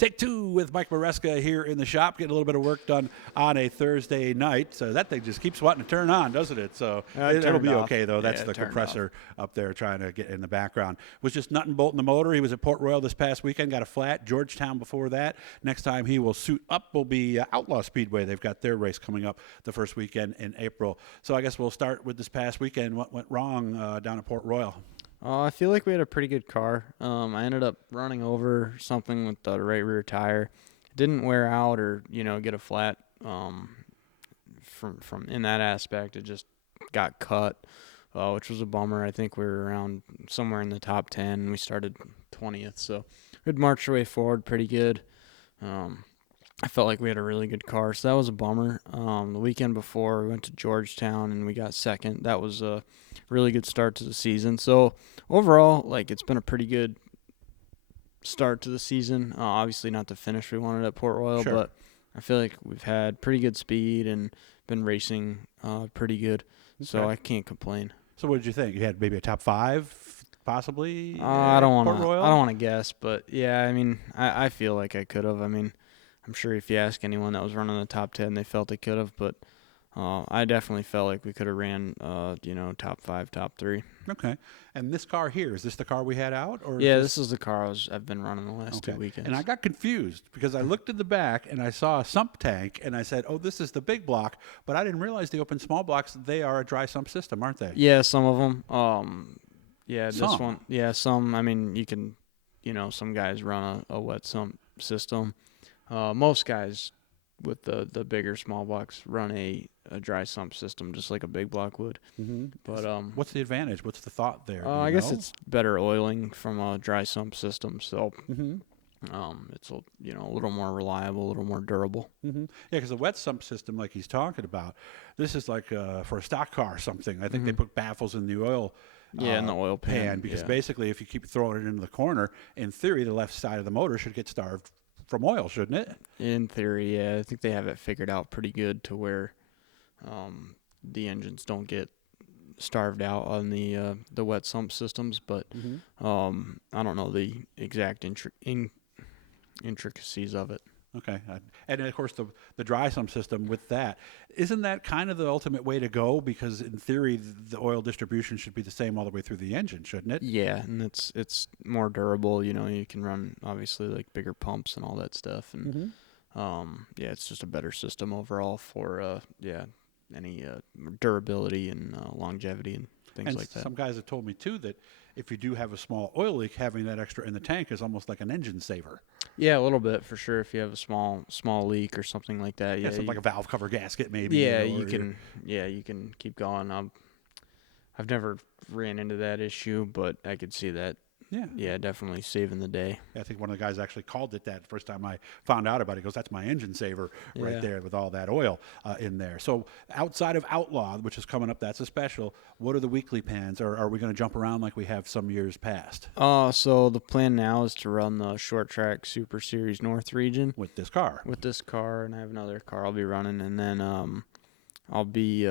Take two with Mike Maresca here in the shop, getting a little bit of work done on a Thursday night. So that thing just keeps wanting to turn on, doesn't it? So it'll be okay, though. That's the compressor up there trying to get in the background. Was just nut and bolting the motor. He was at Port Royal this past weekend, got a flat. Georgetown before that. Next time he will suit up will be Outlaw Speedway. They've got their race coming up the first weekend in April. So I guess we'll start with this past weekend. What went wrong down at Port Royal? I feel like we had a pretty good car. I ended up running over something with the right rear tire. It didn't wear out or, get a flat from in that aspect. It just got cut, which was a bummer. I think we were around somewhere in the top 10. We started 20th, so we'd marched our way forward pretty good. I felt like we had a really good car, so that was a bummer. The weekend before, we went to Georgetown, and we got second. That was a really good start to the season. So, overall, it's been a pretty good start to the season. Obviously, not the finish we wanted at Port Royal, Sure. But I feel like we've had pretty good speed and been racing pretty good. Okay. So, I can't complain. So, what did you think? You had maybe a top 5, possibly? I don't want to guess, but, yeah, I feel like I could have. I'm sure if you ask anyone that was running the top 10, they felt they could have, but I definitely felt like we could have ran, top 5, top 3. Okay. And this car here, is this the car we had out? Or yeah, this is the car I've been running the last 2 weekends. And I got confused because I looked in the back and I saw a sump tank, and I said, oh, this is the big block, but I didn't realize the open small blocks, they are a dry sump system, aren't they? Yeah, some of them. This Some. one. Yeah, some. You can, some guys run a wet sump system. Most guys with the bigger small blocks run a dry sump system, just like a big block would. Mm-hmm. But what's the advantage? What's the thought there? I guess it's better oiling from a dry sump system. So mm-hmm. It's a little more reliable, a little more durable. Mm-hmm. Yeah, because the wet sump system, like he's talking about, this is like for a stock car or something. I think they put baffles in the oil. In the oil pan. Because basically, if you keep throwing it into the corner, in theory, the left side of the motor should get starved from oil, shouldn't it? In theory, yeah. I think they have it figured out pretty good to where the engines don't get starved out on the wet sump systems, but I don't know the exact intricacies of it. Okay. And, of course, the dry sump system with that, isn't that kind of the ultimate way to go? Because, in theory, the oil distribution should be the same all the way through the engine, shouldn't it? Yeah, and it's more durable. You can run, obviously, like bigger pumps and all that stuff. And, it's just a better system overall for, any durability and longevity and things like that. Some guys have told me, too, that if you do have a small oil leak, having that extra in the tank is almost like an engine saver. Yeah, a little bit for sure. If you have a small leak or something like that, something like a valve cover gasket, maybe. Yeah, you can keep going. I've never ran into that issue, but I could see that. Yeah, definitely saving the day. I think one of the guys actually called it that the first time I found out about it. He goes, that's my engine saver right there with all that oil in there. So outside of Outlaw, which is coming up, that's a special, what are the weekly plans? Or are we going to jump around like we have some years past? So the plan now is to run the Short Track Super Series North region. With this car, and I have another car I'll be running. And then I'll be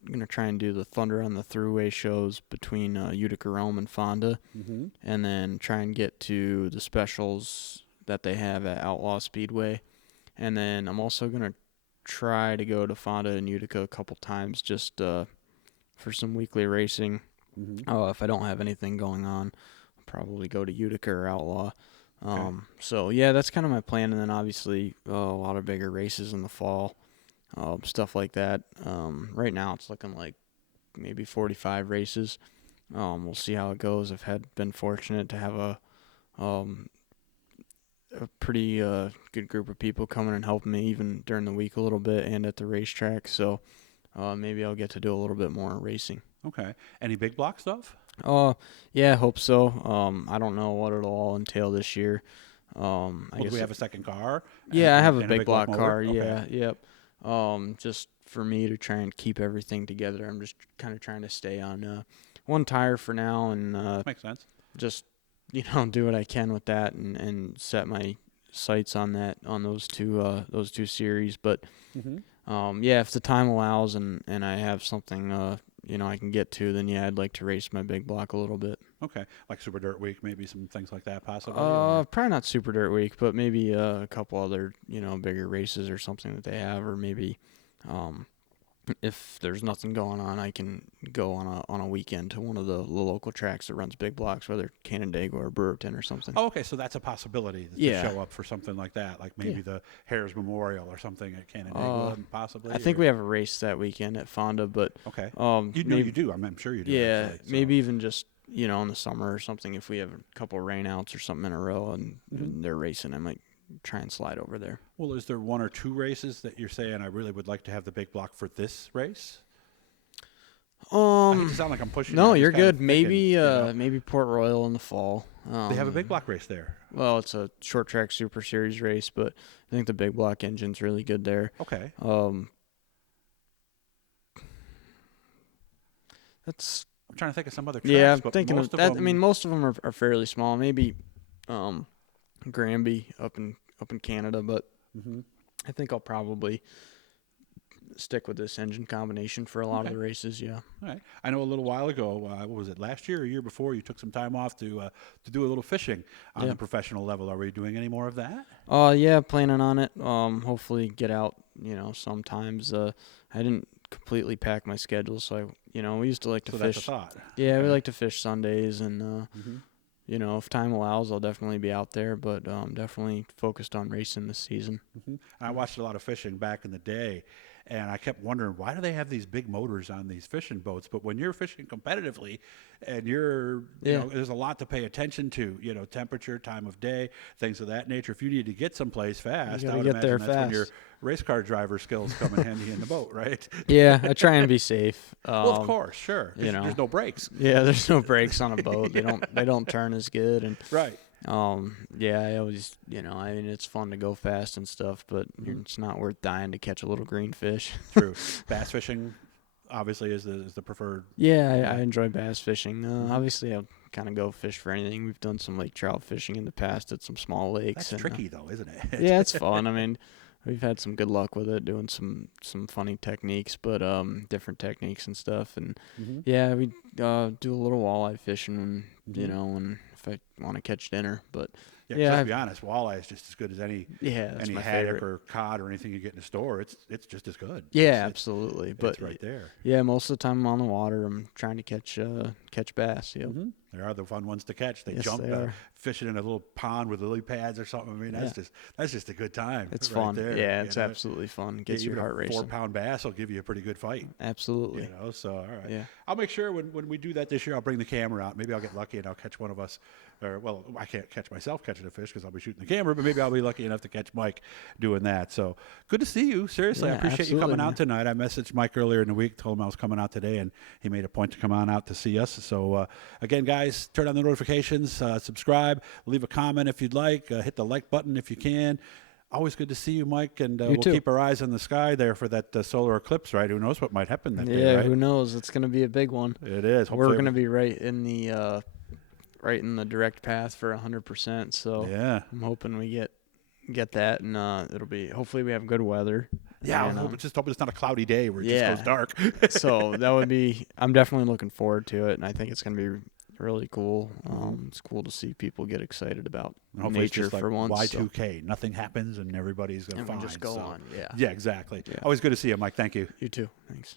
I'm going to try and do the Thunder on the Thruway shows between Utica Rome and Fonda, and then try and get to the specials that they have at Outlaw Speedway. And then I'm also going to try to go to Fonda and Utica a couple times just for some weekly racing. If I don't have anything going on, I'll probably go to Utica or Outlaw. So, yeah, that's kind of my plan. And then, obviously, a lot of bigger races in the fall. Stuff like that. Right now it's looking like maybe 45 races. We'll see how it goes. I've been fortunate to have a pretty good group of people coming and helping me even during the week a little bit and at the racetrack. So maybe I'll get to do a little bit more racing. Okay. Any big block stuff? Yeah, I hope so. I don't know what it'll all entail this year. I guess do we have a second car? Yeah, I have a big block car. Okay. Yeah, yep. Just for me to try and keep everything together. I'm just kind of trying to stay on one tire for now and makes sense. Just do what I can with that and set my sights on those two series. But if the time allows and I have something I can get to, then yeah, I'd like to race my big block a little bit. Okay, like Super Dirt Week, maybe some things like that possibly? Probably not Super Dirt Week, but maybe a couple other, bigger races or something that they have, or maybe if there's nothing going on, I can go on a weekend to one of the local tracks that runs big blocks, whether Canandaigua or Brewerton or something. Oh, okay, so that's a possibility to show up for something like that, like maybe the Harris Memorial or something at Canandaigua, possibly. I think we have a race that weekend at Fonda, but okay, you do. I'm sure you do. Yeah, actually, so. maybe even just in the summer or something. If we have a couple rainouts or something in a row and they're racing, I might try and slide over there. Well, is there one or two races that you're saying I really would like to have the big block for this race? I hate to sound like I'm pushing. No, you're good. Maybe maybe Port Royal in the fall. They have a big block race there. Well, it's a short track Super Series race, but I think the big block engine's really good there. Okay. That's. I'm trying to think of some other tracks. Yeah, I'm but thinking most of that. them, I mean, most of them are fairly small. Maybe Granby up in Canada, but I think I'll probably stick with this engine combination for a lot of the races. Yeah. All right. I know a little while ago, what was it, last year or year before, you took some time off to do a little fishing on the professional level. Are we doing any more of that? Yeah, planning on it. Hopefully get out, sometimes. I didn't completely pack my schedule, so we used to like to fish. That's a thought. Yeah, we like to fish Sundays, and if time allows, I'll definitely be out there, but definitely focused on racing this season. I watched a lot of fishing back in the day, and I kept wondering, why do they have these big motors on these fishing boats? But when you're fishing competitively and you're, there's a lot to pay attention to, temperature, time of day, things of that nature. If you need to get someplace fast, I would imagine that's when your race car driver skills come in handy in the boat, right? Yeah, I try and be safe. Well, of course, sure. There's no brakes. Yeah, there's no brakes on a boat. They don't turn as good. And right. Yeah, I always, it's fun to go fast and stuff, but it's not worth dying to catch a little green fish. True. Bass fishing obviously is the preferred. Yeah, I enjoy bass fishing. Obviously, I'll kind of go fish for anything. We've done some lake trout fishing in the past at some small lakes. That's tricky though, isn't it? Yeah, it's fun. I mean, we've had some good luck with it, doing some funny techniques, but different techniques and stuff. And yeah, we do a little walleye fishing, and if I want to catch dinner. But let's be honest, walleye is just as good as any that's my haddock favorite. or cod or anything you get in the store. It's just as good. Yeah, absolutely. But it's right there. Yeah, most of the time I'm on the water, I'm trying to catch bass. Yep. There are the fun ones to catch. They Yes, jump they are. Fishing in a little pond with lily pads or something. I mean, that's just a good time. It's right fun. there, Yeah, it's absolutely fun. Gets your heart racing. 4-pound bass will give you a pretty good fight. Absolutely. So all right. Yeah. I'll make sure when we do that this year, I'll bring the camera out. Maybe I'll get lucky and I'll catch one of us. Or well, I can't catch myself catching a fish because I'll be shooting the camera. But maybe I'll be lucky enough to catch Mike doing that. So good to see you. Seriously, I appreciate you coming out tonight. I messaged Mike earlier in the week, told him I was coming out today, and he made a point to come on out to see us. So again, guys, turn on the notifications, subscribe, leave a comment if you'd like, hit the like button if you can. Always good to see you, Mike, and we'll keep our eyes on the sky there for that solar eclipse, right? Who knows what might happen that day, right? Who knows? It's going to be a big one. It is. We're going to be right in the direct path for 100%. So yeah, I'm hoping we get that, and it'll be. Hopefully, we have good weather. Yeah, and, just hope it's not a cloudy day where it just goes dark. So that would be. I'm definitely looking forward to it, and I think it's going to be really cool. It's cool to see people get excited about nature it's just for like once. Y2K, nothing happens and everybody's going to and fine. we just go on. Yeah, exactly. Yeah. Always good to see you, Mike. Thank you. You too. Thanks.